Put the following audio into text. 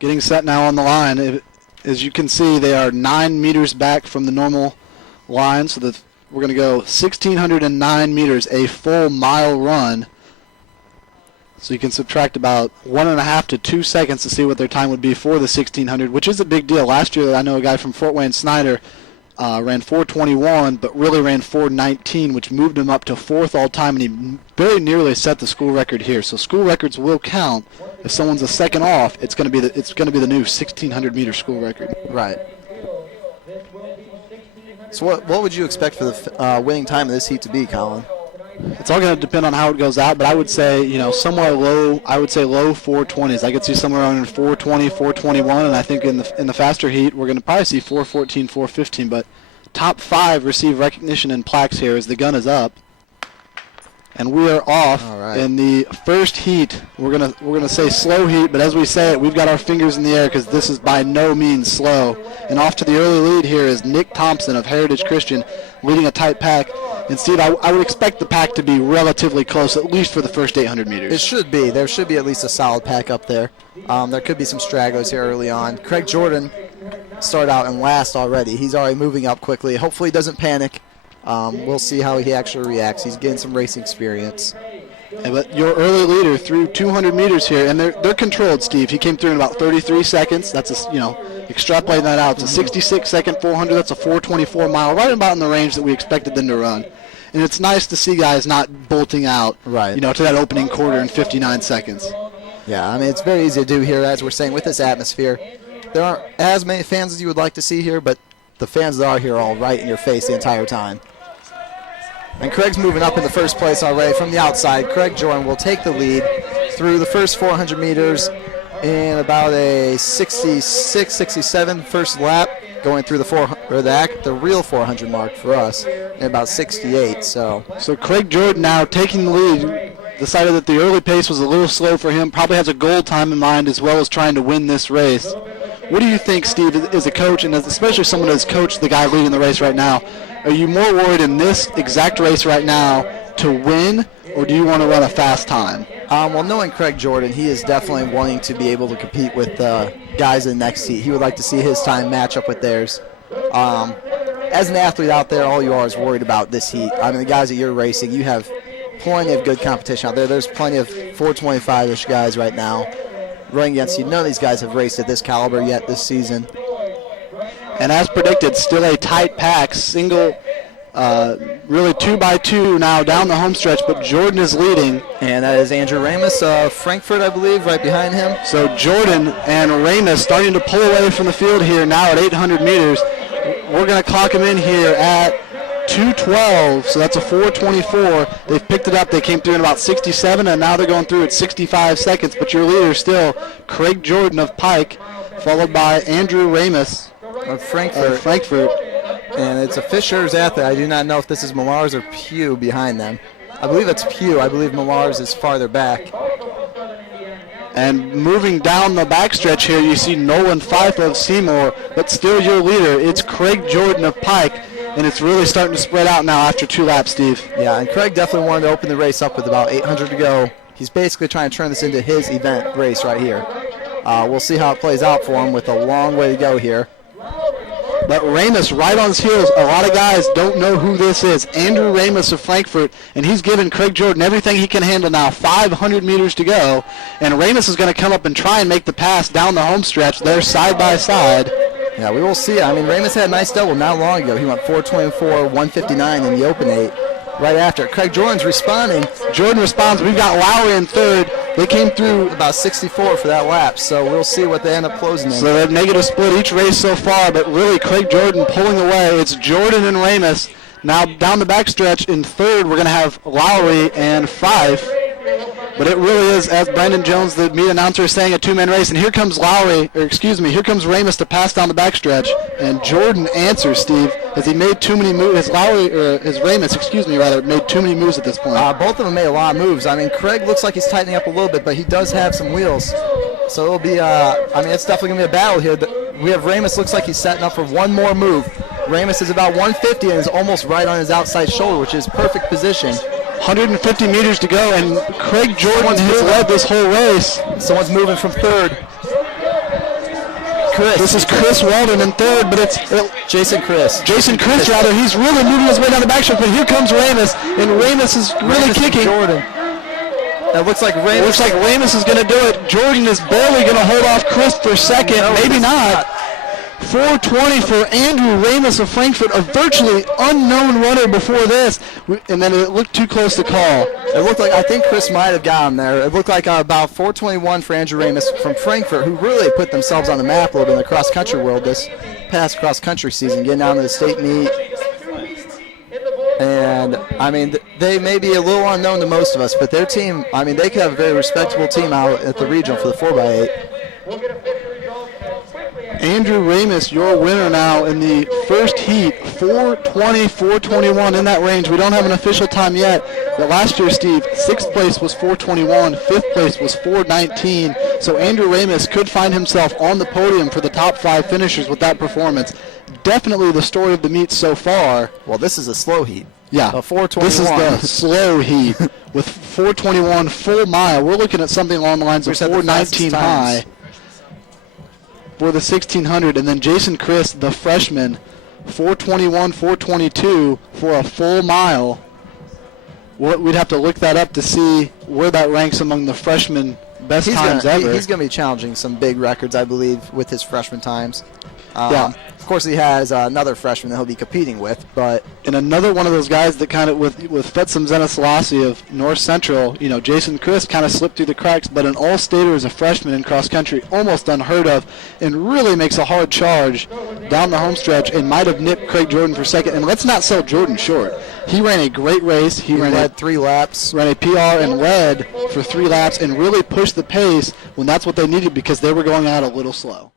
getting set now on the line. As you can see, they are 9 meters back from the normal line, so that we're going to go 1,609 meters, a full mile run. So you can subtract about 1.5 to 2 seconds to see what their time would be for the 1,600, which is a big deal. Last year, I know a guy from Fort Wayne Snyder ran 4:21, but really ran 4:19, which moved him up to 4th all-time, and he very nearly set the school record here. So school records will count. If someone's a second off, it's going to be the new 1,600-meter school record. Right. So what would you expect for the winning time of this heat to be, Colin? It's all going to depend on how it goes out, but I would say, somewhere low. I would say low 420s. I could see somewhere around 420, 421, and I think in the faster heat we're going to probably see 414, 415. But top 5 receive recognition and plaques here as the gun is up, and we are off in the first heat. We're gonna say slow heat, but as we say it, we've got our fingers in the air because this is by no means slow. And off to the early lead here is Nick Thompson of Heritage Christian, leading a tight pack. And Steve, I would expect the pack to be relatively close, at least for the first 800 meters. It should be. There should be at least a solid pack up there. There could be some stragglers here early on. Craig Jordan started out in last already. He's already moving up quickly. Hopefully he doesn't panic. We'll see how he actually reacts. He's getting some racing experience. But your early leader through 200 meters here, and they're controlled, Steve. He came through in about 33 seconds. That's extrapolating that out. It's a 66-second 400. That's a 424 mile, right about in the range that we expected them to run. And it's nice to see guys not bolting out, to that opening quarter in 59 seconds. Yeah, I mean, it's very easy to do here, as we're saying, with this atmosphere. There aren't as many fans as you would like to see here, but the fans that are here are all right in your face the entire time. And Craig's moving up in the first place already from the outside. Craig Jordan will take the lead through the first 400 meters in about a 66, 67 first lap, going through the real 400 mark for us in about 68. So Craig Jordan now taking the lead. Decided that the early pace was a little slow for him. Probably has a goal time in mind as well as trying to win this race. What do you think, Steve, as a coach, and especially someone that's coached the guy leading the race right now? Are you more worried in this exact race right now to win, or do you want to run a fast time? Well, knowing Craig Jordan, he is definitely wanting to be able to compete with guys in the next heat. He would like to see his time match up with theirs. As an athlete out there, all you are is worried about this heat. I mean, the guys that you're racing, you have plenty of good competition out there. There's plenty of 425-ish guys right now running against you. None of these guys have raced at this caliber yet this season. And as predicted, still a tight pack, single, really 2x2 now down the home stretch, but Jordan is leading. And that is Andrew Ramus of Frankfurt, I believe, right behind him. So Jordan and Ramus starting to pull away from the field here now at 800 meters. We're going to clock him in here at 2:12, so that's a 4:24. They've picked it up. They came through in about 67, and now they're going through at 65 seconds. But your leader still, Craig Jordan of Pike, followed by Andrew Ramus of Frankfurt. And it's a Fisher's athlete. I do not know if this is Millars or Pugh behind them. I believe it's Pugh. I believe Millars is farther back. And moving down the backstretch here, you see Nolan Fife of Seymour, but still your leader. It's Craig Jordan of Pike, and it's really starting to spread out now after 2 laps, Steve. Yeah, and Craig definitely wanted to open the race up with about 800 to go. He's basically trying to turn this into his event race right here. We'll see how it plays out for him with a long way to go here. But Ramus right on his heels. A lot of guys don't know who this is. Andrew Ramus of Frankfurt, and he's giving Craig Jordan everything he can handle now. 500 meters to go, and Ramus is going to come up and try and make the pass down the home stretch. They're side by side. Yeah, we will see. I mean, Ramus had a nice double not long ago. He went 4:24, 1:59 in the open 8 right after. Craig Jordan's responding. Jordan responds. We've got Lowry in third. They came through about 64 for that lap, so we'll see what they end up closing in. So they're negative split each race so far, but really Craig Jordan pulling away. It's Jordan and Ramus. Now down the backstretch in third, we're going to have Lowry and Fife. But it really is, as Brandon Jones, the meet announcer, is saying, a two-man race. And here comes here comes Ramus to pass down the backstretch. And Jordan answers, Steve, as he made too many moves. Ramus, made too many moves at this point. Both of them made a lot of moves. I mean, Craig looks like he's tightening up a little bit, but he does have some wheels. So it'll be, it's definitely going to be a battle here. We have Ramus, looks like he's setting up for one more move. Ramus is about 150 and is almost right on his outside shoulder, which is perfect position. 150 meters to go, and Craig Jordan has led this whole race. Someone's moving from third. Chris. This is Chris Weldon in third, but it's Jason Chris. Jason Chris, rather. He's really moving his way down the backstretch, but here comes Ramus, and Ramus is really kicking. Jordan. It looks like Ramus. It looks like Ramus is going to do it. Jordan is barely going to hold off Chris for second. No, maybe not. 4:20 for Andrew Ramus of Frankfurt, a virtually unknown runner before this, and then it looked too close to call. It looked like, I think Chris might have got him there. It looked like about 4:21 for Andrew Ramus from Frankfurt, who really put themselves on the map a little bit in the cross-country world this past cross-country season, getting down to the state meet. And, I mean, they may be a little unknown to most of us, but their team, I mean, they could have a very respectable team out at the regional for the 4x8. Andrew Ramus, your winner now in the first heat, 4:20, 4:21 in that range. We don't have an official time yet, but last year, Steve, 6th place was 4:21, 5th place was 4:19. So Andrew Ramus could find himself on the podium for the top 5 finishers with that performance. Definitely the story of the meet so far. Well, this is a slow heat. Yeah, a 4:21. This is the slow heat with 4:21 full mile. We're looking at something along the lines of 4:19 high for the 1600, and then Jason Chris, the freshman, 4:21, 4:22 for a full mile. We'd have to look that up to see where that ranks among the freshman best times ever. He's going to be challenging some big records, I believe, with his freshman times. Yeah. Of course, he has another freshman that he'll be competing with, but and another one of those guys that kind of with Fetsum Zeneselassie of North Central, you know, Jason Chris kind of slipped through the cracks, but an all-stater as a freshman in cross country, almost unheard of, and really makes a hard charge down the home stretch and might have nipped Craig Jordan for second. And let's not sell Jordan short. He ran a great race. He led 3 laps. Ran a PR and led for 3 laps and really pushed the pace when that's what they needed because they were going out a little slow.